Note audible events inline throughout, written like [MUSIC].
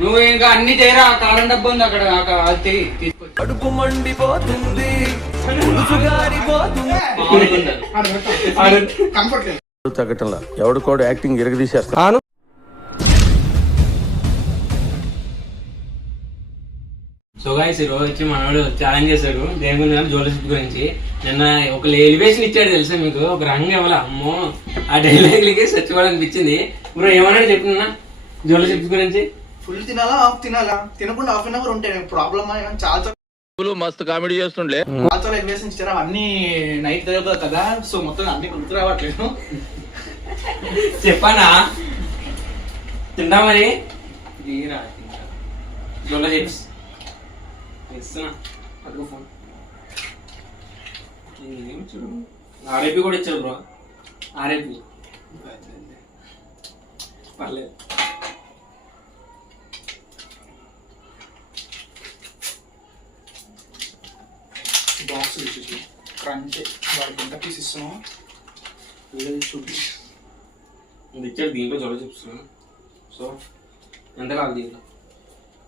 నువ్వు ఇంకా అన్ని చేయరా? కాలం డబ్బు ఉంది అక్కడ కడుపు మండిపోతుంది తగ్గటంలా. ఎవడు కూడా యాక్టింగ్ ఇరగదీసేస్తా సో గాయస్ ఈ రోజు వచ్చి మనోడు ఛాలెంజ్ చేశాడు. దేని గురించి జోలిసిప్ గురించి. నిన్న ఒక ఎలివేషన్ ఇచ్చాడు తెలుసా మీకు? ఒక రంగు ఇవ్వాల? అమ్మో ఆ డైలాగ్లకి చచ్చిపోవాలనిపించింది. బ్రో ఏమన్నాడు చెప్తున్నా జోలిసిప్ గురించి. ఫుల్ తినాలా హాఫ్ తినాలా? తినకుండా హాఫ్ అన్ అవర్ ఉంటే ప్రాబ్లమ్ చాలా మస్తు కామెడీ చేస్తుండే. చాలా ఇన్వెస్ట్ ఇచ్చారు? అవన్నీ నైట్ దగ్గర కదా. సో మొత్తం అన్ని గుర్తు రావట్లేదు. చెప్పానా? తింటా మరి. జోల చిప్స్ ఇస్తున్నా అడుగు ఫోన్. ఏం చూడు. ఆర్ఐపి కూడా ఇచ్చాడు బ్రో. ఆర్ఐపి పర్లేదు. బాక్స్ ఇచ్చేసి. క్రంచ్ వాడికి ఎంత పీస్ ఇస్తున్నాం చూపి. ఇది ఇచ్చాడు దీంట్లో జోల చిప్స్ సో ఎంత కాదు దీంట్లో?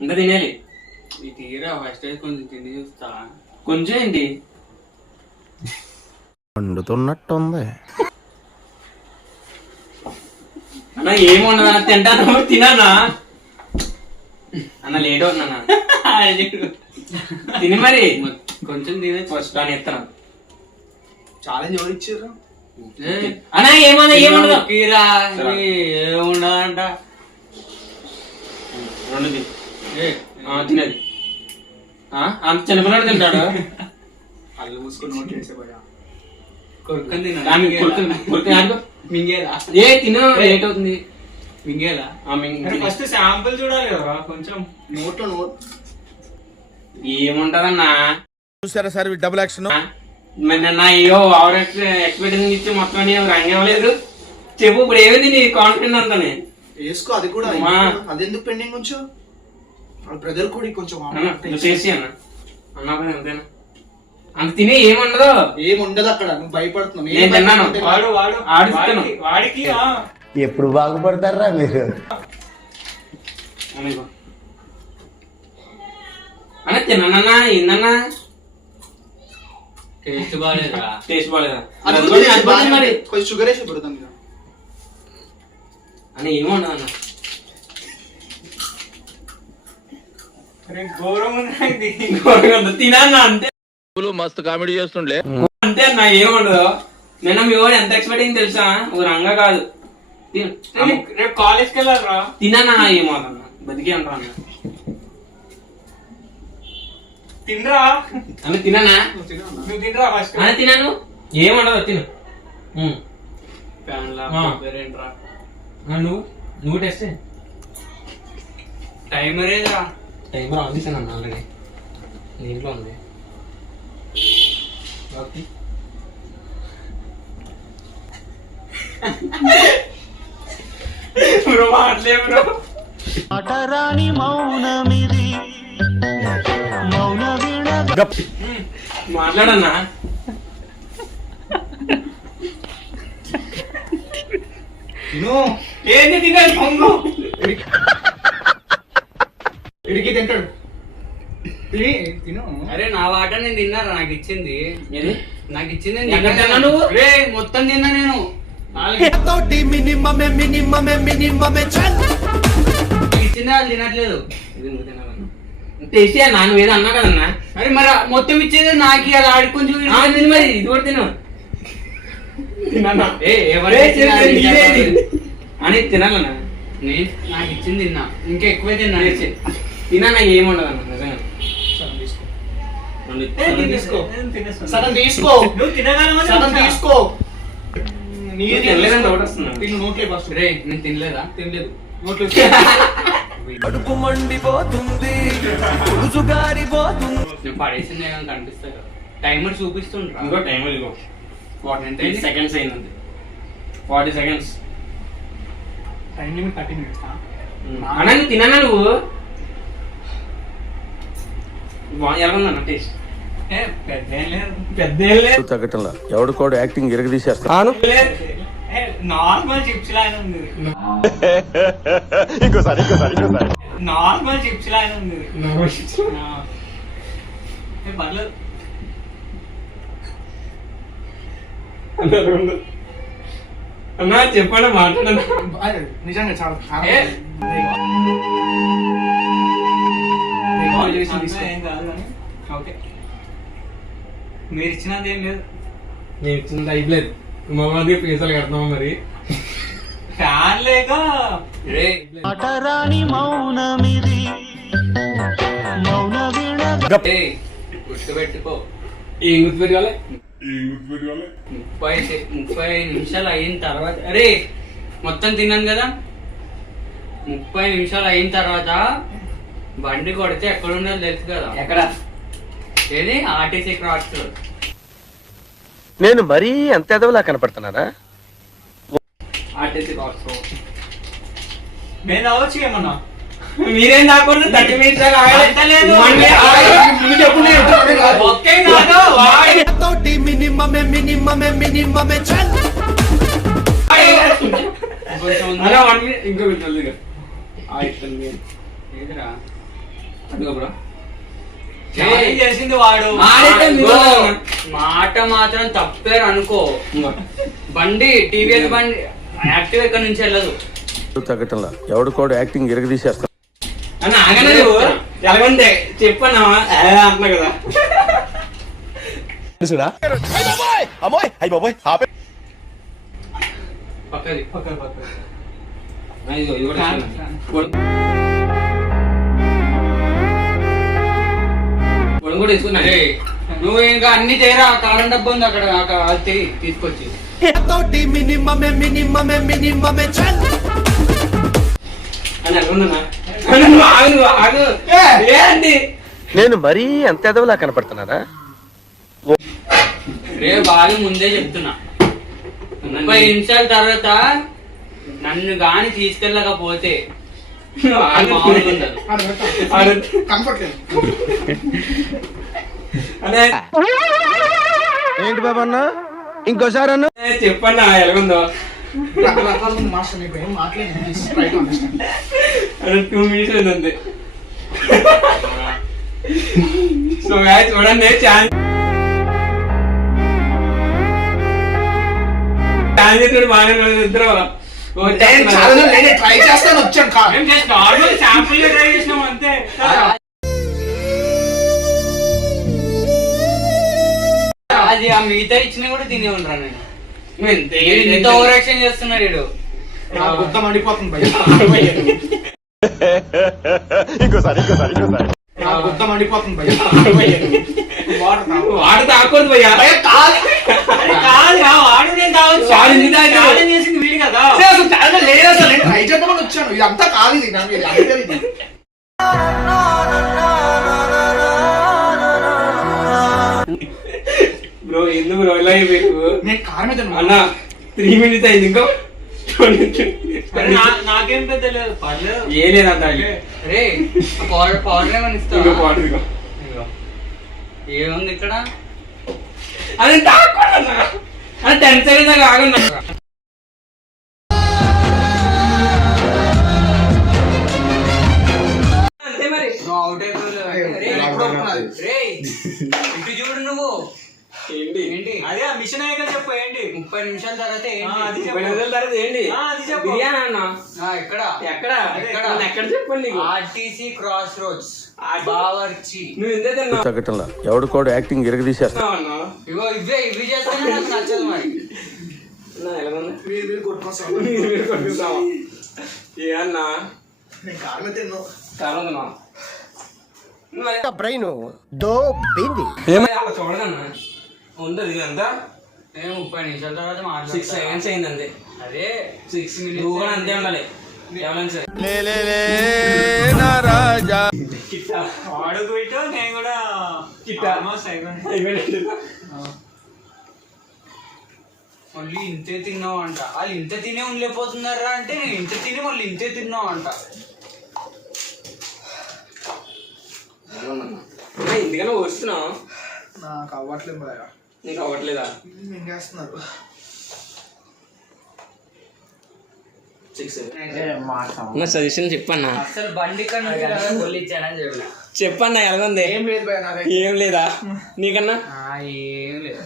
ఎంత తినేయాలి? ఈ తీరా ఫస్ట్ అయితే కొంచెం తిండి చూస్తా. కొంచెం ఏంటి? వండుతున్నట్టుంది. అన్న ఏముండదు అన్న తింటాను? తినానా? అన్న లేట్ అవుతుందన్న తిని మరి. కొంచెం తినే. ఫస్ట్ దాన్ని ఎత్తను? ఛాలెంజ్ ఎవరు ఇచ్చారు? అన్న ఏమన్నా ఏముండదు కీరా ఏముండదంట రెండు తిని. తినది. ఆ, అంత చిన్నపిల్లడు తింటాడు? కళ్ళు మూసుకొని నోట్ చేసే పోయా. కొరుక్కని. మింగేలా? ఏ తిను లేట్ అవుతుంది మింగేలా? ఆ, మింగ్ తిను. ఫస్ట్ శాంపుల్ చూడాలి కదా కొంచెం. నోట్లో నోట్ ఏముంటదన్నా? చూసారా సార్ డబుల్ యాక్షన్ నిన్న అయ్యో ఓవర్ ఎక్స్పెక్టేషన్ ఇచ్చి మొత్తం నీ రంగం ఇవ్వలేదు చెప్పు ఇప్పుడు ఏమైంది నీ కాన్ఫిడెన్స్ అంతానే వేసుకో అది కూడా అమ్మా. అది ఎందుకు పెండింగ్ ఉంచు? బ్రదర్ కూడా కొంచెం నువ్వు చేసి అన్న అన్నా అంతేనా అంత తినే ఏముండదు ఏం ఉండదు అక్కడ నువ్వు భయపడుతున్నావు నేను ఏం తిన్నాను. భయపడుతున్నావు? వాడు వాడు ఆడిస్తాను. వాడికి-. ఎప్పుడు బాగుపడతారా మీరు అన్న తిన్నానన్నా ఏందన్నా టేస్ట్ బాగాలేదురా టేస్ట్ బాగాలేదా అది. కొంచెం షుగర్ వేసి పెడతాం ఇక. అన్న ఏముండదు అన్న అరే, ఘోరం ఉంది ఇది. తినన్నా అంతే మస్తు కామెడీ చేస్తుండే. అంతే అన్న ఏముండదు. నిన్న మీ వాడు ఎంత ఎక్స్పెక్టింగ్ తెలుసా? ఒక రంగా కాదు. తిను. రేపు కాలేజ్కి వెళ్ళాలిరా. తినన్నా ఏమవుతుందన్న బతికే అంటారు అన్న. తినరా? అన్న తిననా నువ్వు తినరా ఫస్ట్ అన్న తినాను. ఏముండదు తిను. నువ్వు? నువ్వు టెస్ట్ టైమర్ టైం ఆన్ చేశాను అన్న ఆల్రెడీ. దీంట్లో ఉంది. ఓకే బ్రో మాట్లే బ్రో. మాట్లాడన్నా? తిను ఏంది తినాలి పొంగు ఇడికి తింటాడు. తిని తిను. అరే నా వాట నేను తిన్నారా? నాకు ఇచ్చింది. ఏది? నాకు ఇచ్చింది నేను ఎక్కడ తిన్నా. నువ్వు? రే మొత్తం తిన్నా నేను. తోటి మినిమమే మినిమమే మినిమమే చల్. నాకు ఇచ్చింది వాళ్ళు తినట్లేదు. ఇది నువ్వు తినాలన్నా టేస్టీ అన్నా? నువ్వు ఏదో అన్నా కదన్నా? అరే మరి ఆ మొత్తం ఇచ్చేది నాకు ఇలా ఆడి కొంచెం ఆ, తిను మరి. ఇది కూడా తిను. తినన్నా? ఏ, ఎవరు ఏ, తిను, తిను. అని తినాలన్నా నేను నాకు ఇచ్చింది తిన్నా. ఇంకా ఎక్కువ తిన్నా. తినన్నా ఏముండదు అన్న నిజంగా. సగం తీసుకో. సగం తీసుకో. సగం తీసుకో. నోట్లే ఫస్ట్. రే నేను తినలేదా? తినలేదు. నోట్లో [LAUGHS] కడుపు మండిపోతుంది. పులుసు గారిపోతుంది. నేను పడేసింది ఏమైనా కనిపిస్తా కదా టైమర్ చూపిస్తుండ్రా. ఇంకో ఎంత సెకండ్స్ అయింది forty seconds. Time limit thirty minutes అన్న నువ్వు తినన్నా నువ్వు బా- ఎలా ఉందన్న టేస్ట్ ఏ, పెద్ద ఏం లేదు పెద్ద ఏం తగ్గటంలా. ఎవడికోడు యాక్టింగ్ ఇరగదీసేస్తాను ఏ, నార్మల్ చిప్స్ లాగా ఉంది. ఇంకోసారి ఇంకోసారి ఇంకోసారి. నార్మల్ చిప్స్ లాగా ఉంది. ఆ. ఏ, పర్లేదు. అన్నా చెప్పండి మాట్లాడన్నా నిజంగా చాలా. కాల్ చేసి చేసి తీసుకో. ఏం కాదు కానీ ఓకే మీరు ఇచ్చినది ఏం లేదు. నేను ఇచ్చింది అయిపోలేదు మా మంది పైసలు కడతామా మరి? ఫ్యాన్ లేక? రే ఏయ్, గుర్తుపెట్టుకో. ఏం గుర్తుపెట్టుకోవాలి ముప్పై ముప్పై నిమిషాలు అయిన తర్వాత అరే మొత్తం తిన్నాను కదా. ముప్పై నిమిషాలు అయిన తర్వాత బండి కొడితే ఎక్కడ ఉండదు తెలుసు కదా. ఎక్కడ? ఏది? ఆర్టీసీ క్రాస్ నేను మరీ అంత ఎదవలా కనపడుతున్నారా ఆర్టీసీ క్రాస్ నేను అవ్వచ్చు ఏమన్నా? మీరేం దాకూడదు థర్టీ మినిట్స్ తోటి మినిమమే మినిమమే మినిమమే చల్. అలా వన్ మినిట్ ఇంకో కూర్చోదు చేసింది వాడు. మాట మాత్రం తప్పేరు అనుకో. బండి టీవీఎస్ బండి యాక్టివ్ ఇక్కడ నుంచి వెళ్ళదు. తగ్గటంలా? ఎవడికోడు యాక్టింగ్ ఇరగదీసేస్తాను అన్న ఆగనే నువ్వు ఎలాగుంటే? చెప్పన్నా? అంటున్నా కదా. అమ్మోయ్! అయ్యి బాబోయ్ ఆపే. పక్కది ఆ, ఇదిగో, ఇది కూడా తీసుకున్నా నువ్వు ఇంకా అన్ని చేయరా? కాలం డబ్బు ఉంది అక్కడ అక్కడ అది తీసుకొచ్చి. నేను మరీ అంత ఎదవలా కనపడుతున్నారా రే బాగా ముందే చెప్తున్నా. ముప్పై నిమిషాల తర్వాత నన్ను గాని తీసుకెళ్ళకపోతే ఏంటి బాబా అన్న? ఇంకోసారి అన్న. చెప్పన్నా ఎలాగుందో? మాట్లాడి టూ మినిట్స్ ఉంది సో guys, చూడండి ఛాన్స్ ఛాన్స్ చేసినప్పుడు బాగానే ఇద్దరు. నేను ట్రై చేస్తాను వచ్చాను కా. మేము జస్ట్ నార్మల్ శాంపుల్ ట్రై చేసినాం అంతే. అది ఆ మిగతా ఇచ్చిన కూడా తినే ఉంటా నేను. ఇంత ఓవర్ యాక్షన్ చేస్తున్నాడు వీడు. నా గుద్ద మండిపోతుంది భయ్య. ఇంకోసారి ఇంకోసారి గుద్ద మండిపోతుంది. వాడు తాకూడదు భయ్యా. భయ్య కాదు. కాదు రా, వాడు నేను తాగొచ్చు. వాడు చేసింది కదా. అసలు చాలా లేదు అసలు. నేను ట్రై చేద్దామని వచ్చాను. ఇదంతా కాదు ఇది. నాకు ఇది అంతే ఇది బ్రో ఎందుకు బ్రో ఇలా నేను కారం మీద అన్న త్రీ మినిట్స్ అయింది ఇంకో. అరే నా- నాకేం పెద్ద లేదు పర్లేదు. ఏ లేదంట రే పౌడర్ పౌడర్ ఏమని ఇంకో ఇస్తావా పాటు ఇదిగో. ఇదిగో. ఏముంది ఇక్కడ? అది అది టెన్ సెకండ్స్ ఆగున్నా ఇటు చూడు నువ్వు. ఏంటి? ఏంటి? అదే ఆ మిషన్ అయ్యాక చెప్పు ఏంటి? ముప్పై నిమిషాల తర్వాత ఏంటి? ముప్పై నిమిషాల తర్వాత ఏంటి? ఆ, అది చెప్పు. బిర్యానీ అన్న? ఆ, ఎక్కడ? ఎక్కడ? ఎక్కడ? నన్ను ఎక్కడ చెప్పండి నీకు? RTC cross roads RTC. Bawarchi. నువ్వు ఇంతే తిన్నావు? తగ్గటంలా ఎవడికోడు యాక్టింగ్ ఇరగదీసేస్తాను అన్న? ఇగో ఇవే ఇవి చేస్తేనే నాకు నచ్చదు మరి. అన్న, ఎలా ఉంది? మీరు? ఏ అన్నా? నేను కారం మీద తిన్నాను. చాలా తిన్నా బ్రెయిన్ దో బింది. ఉండదు నేను ముప్పై నిమిషాల తర్వాత సిక్స్ సెకండ్స్ అయింది అంతే అదే. సిక్స్ నువ్వు కూడా అంతే ఉండాలి. వాడుకు పెట్టు నేను కూడా. మళ్ళీ ఇంతే తిన్నావు అంట వాళ్ళు ఇంత తినే ఉండలేకపోతున్నారా అంటే నేను ఇంత తిని మళ్ళీ ఇంతే తిన్నావు అంట అన్నా, ఇందుకనే వస్తున్నావు? నాకు అవ్వట్లేదు మరి నీకు అవ్వట్లేదా? మింగేస్తున్నారు. నా సజెషన్ చెప్పన్నా? అసలు బండి కన్నా కొల్లు ఇచ్చాడని చెప్పిన. చెప్పన్నా ఎలాగుంది? ఏం లేదు ఏం లేదా? [LAUGHS] నీకన్నా? ఆ, ఏం లేదు.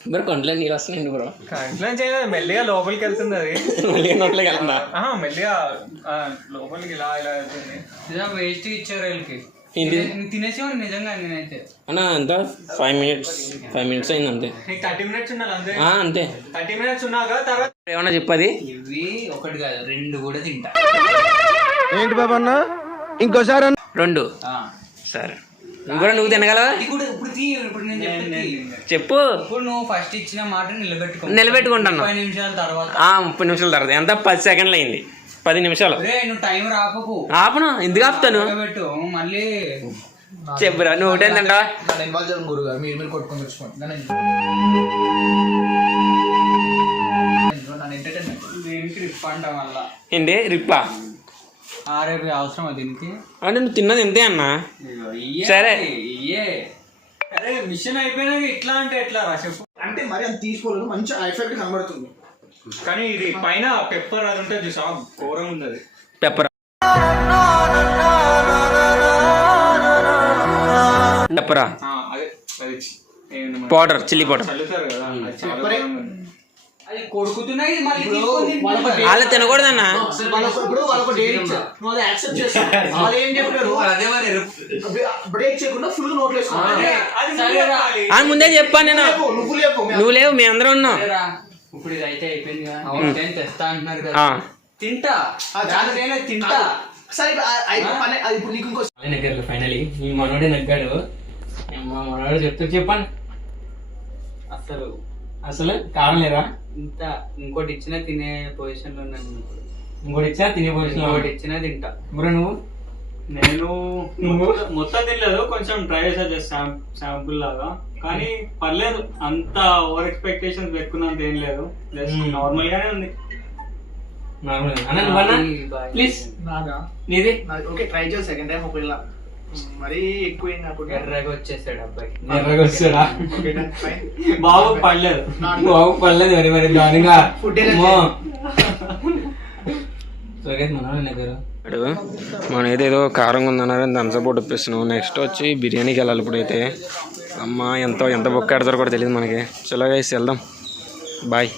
మరి కొండలో నీళ్ళు వస్తున్నాయండి బ్రో. కంట్లో చేయలేదు మెల్లిగా లోపలికి వెళ్తుంది అది [LAUGHS] మళ్ళీ నోట్లోకి వెళ్తుందా మెల్లిగా లోపలికి ఇలా ఇలా వెళ్తుంది. నిజం వేస్ట్ ఇచ్చారు వీళ్ళకి? ఏంటి తినేసేవాడు నిజంగా నేనైతే అన్న ఎంత ఫైవ్ మినిట్స్ ఫైవ్ మినిట్స్ అయింది అంతే థర్టీ మినిట్స్ ఉండాలి అంతే ఆ, అంతే థర్టీ మినిట్స్ ఉన్నాక తర్వాత ఏమన్నా చెప్పది ఇవి ఒకటి కాదు రెండు కూడా తింటా. ఏంటి బాబా అన్న? ఇంకోసారి అన్న. రెండు. ఆ. సరే. నువ్వు కూడా నువ్వు తినగలవా? ఇది కూడా ఇప్పుడు తీ ఇప్పుడు నేను చెప్తే తీ. చెప్పు. ఇప్పుడు నువ్వు ఫస్ట్ ఇచ్చిన మాట నిలబెట్టుకో. నిలబెట్టుకుంటాను. ముప్పై నిమిషాల తర్వాత. ఆ ముప్పై నిమిషాల తర్వాత. ఎంత? పది సెకండ్లు అయింది. పది నిమిషాలు. టైం రాపకు. ఆపను ఎందుకు ఆపుతాను? మళ్ళీ. చెప్పురా నువ్వు ఒకటే గురుగారు మీరు కొట్టుకొని తెచ్చుకోండి. ఏంటి రిప్పా దీనికి. అంటే నువ్వు తిన్నది ఎంతే అన్నా? సరే. అరే మిషన్ అయిపోయినాక ఇట్లా అంటే ఎట్లా రా చెప్పు. అంటే మరి అంత తీసుకోలేదు. మంచి ఎఫెక్ట్ కనబడుతుంది. కానీ ఇది పైన పెప్పర్ అది ఉంటుంది చూసా ఘోరం ఉంది అది పెప్పర్ పెప్పరా అదే అది? పౌడర్ చిల్లీ పౌడర్ చల్లుతారు కదా అది చాలా ఘోరంగా ఉంది. అది కొడుకుతున్నాయి మళ్ళీ తీసుకొని తింటున్నారు. వాళ్ళు తినకూడదన్నా. వాళ్ళకు ఇప్పుడు వాళ్ళకు డేట్ ఇచ్చారు. నువ్వు అది యాక్సెప్ట్ చేస్తావు. [LAUGHS] వాళ్ళు ఏం చెప్పారు? అదే మరి బ్రేక్ చేయకుండా ఫుల్ నోట్లు వేసుకోవాలి అది ముందు సరేరా. చెప్పాలి. ఆ ముందే చెప్పాను నేను. నువ్వు లేపు నువ్వు లేవు మీ అందరం ఉన్నాం. సరేరా. ఇప్పుడు ఇది అయితే అయిపోయింది కదా. అవును. తెస్తా అంటున్నారు కదా. తింటా. తింటా. సరే ఇప్పుడు ఇప్పుడు నీకు ఇంకో ఫైనలీ మీ మనోడే నగ్గాడు. మా మనోడు చెప్తూ చెప్పండి. అసలు అసలు కారం లేదా? ఇంత ఇంకోటి ఇచ్చినా తినే పొజిషన్లో ఉన్నాను ఇప్పుడు. ఇంకోటి ఇచ్చా తినే పోయిన ఇంకోటి ఇచ్చినా తింటా. బ్రో నువ్వు? నేను నువ్వు? మొత్తం- మొత్తం తినలేదు. కొంచెం ట్రై చేసా జస్ట్ శాంపుల్ లాగా. కానీ పర్లేదు అంత ఓవర్ ఎక్స్పెక్టేషన్స్ పెట్టుకున్నంత ఏం లేదు. Just Hmm. నార్మల్ గానే ఉంది నార్మల్ అన్న నువ్వన్నా. ప్లీజ్ నాగా నీది? నాది ఓకే ట్రై సెకండ్ టైం ఒకవేళ. మరీ ఎక్కువ ఏం కాకుండా. ఎర్రగా వచ్చేసాడు అబ్బాయి. ఎర్రగా ఫైన్ బాబు పడలేదు. మరి దానిగా [LAUGHS] మన ఏదేదో కారంగా ఉందన్నారు ఒకటి ఇప్పిస్తున్నాం నెక్స్ట్ వచ్చి బిర్యానీకి వెళ్ళాలి ఇప్పుడైతే. అమ్మ ఎంతో ఎంత బొక్క ఆడతారో కూడా తెలియదు మనకి. చలో గైస్ వెళ్దాం. బాయ్